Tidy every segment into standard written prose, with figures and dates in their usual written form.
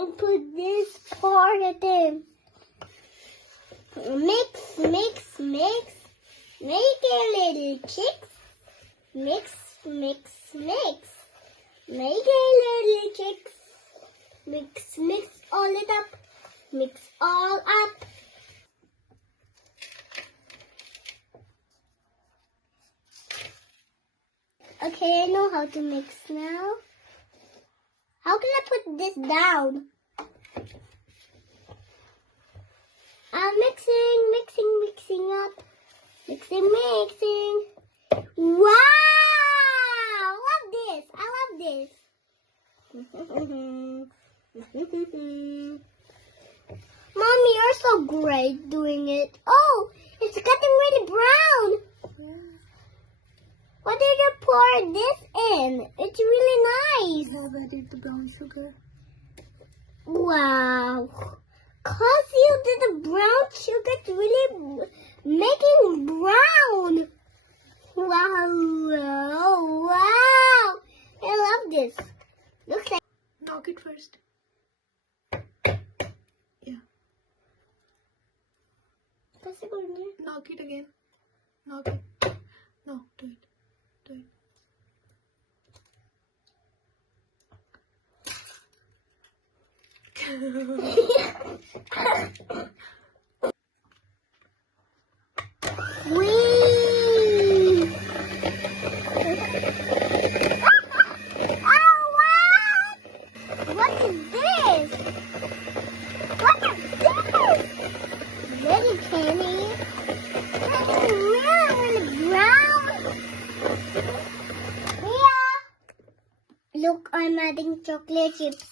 and put this part at them. Mix, mix, mix. Make a little chicks. Mix, mix, mix. Make a little chicks. Mix, mix all it up. Mix all up. Okay, I know how to mix now. How can I put this down? I'm mixing, mixing, mixing up. Mixing, mixing. Wow! I love this. I love this. Mommy, you're so great doing it. Oh, it's getting really brown. Why did you pour this in? It's really nice. Yeah, but the brown sugar. Wow. Cause you did the brown sugar, it's really making brown. Wow. Wow. I love this. Looks like. Knock it first. Yeah. Knock it again. Knock it. No, do it. Do it. Whee! Oh, what is this? What is this? Little candy. That's really brown. Yeah. Look, I'm adding chocolate chips.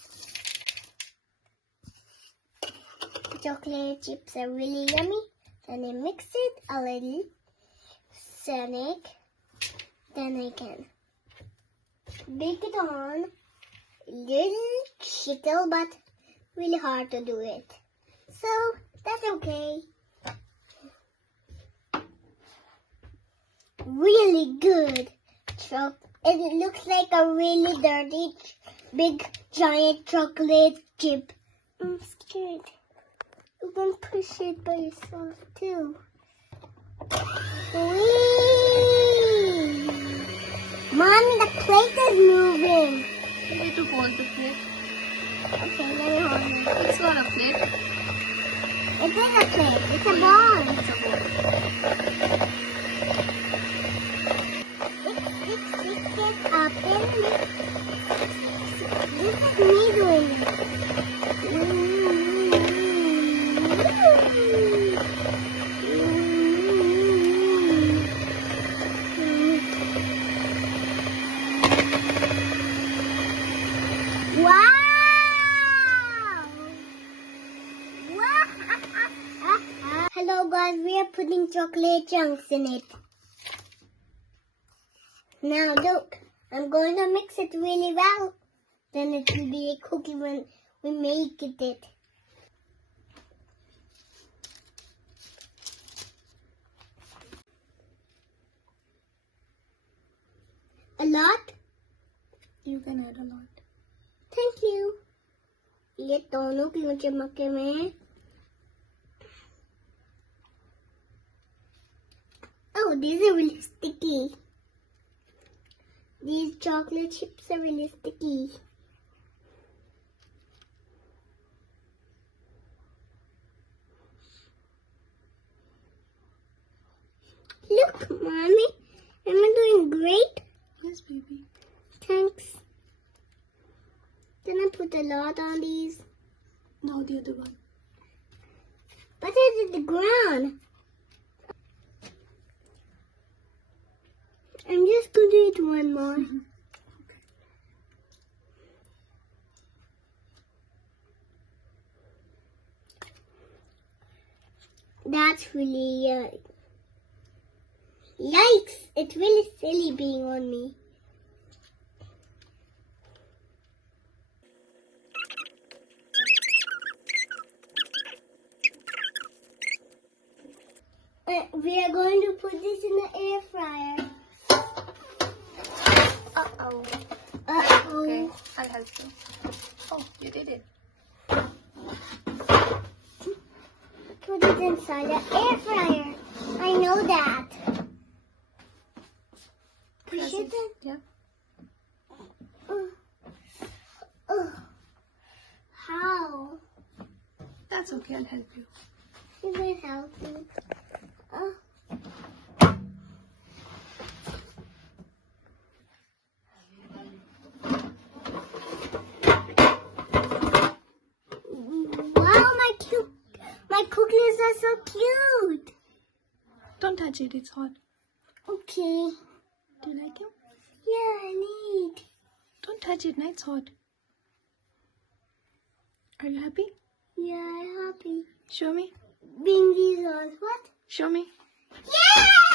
Chocolate chips are really yummy. Then I mix it a little. Then I can bake it on. Little shittle, but really hard to do it. So that's okay. Really good. It looks like a really dirty, big, giant chocolate chip. I'm scared. You can push it by yourself too. Whee! Mommy, the plate is moving. You need to hold the plate. Okay, let me hold it. It's not a plate. It is a plate. It's a ball. It's a bowl. It gets up and this is me doing it. Wow! Hello guys, we are putting chocolate chunks in it. Now look, I'm going to mix it really well. Then it will be a cookie when we make it. A lot? You can add a lot. Thank you. ये दोनों क्यों चमके में? Oh, these are really sticky. These chocolate chips are really sticky. Look, Mommy, am I doing great? Yes, baby. Thanks. Then I put a lot on these. Now the other one. But it's at the ground. I'm just going to eat one more. Okay. That's really yikes! It's really silly being on me. We are going to put this in the air fryer. Uh-oh. Uh-oh. Okay, I'll help you. Oh, you did it. It's inside the air fryer. I know that. Push it in. Yeah. How? That's okay. I'll help you. You will help me. Wow, my cookies are so cute. Don't touch it. It's hot. Okay. Do you like him? Yeah, I need. Don't touch it. Now it's hot. Are you happy? Yeah, I'm happy. Show me. Bingy sauce. What? Show me. Yeah!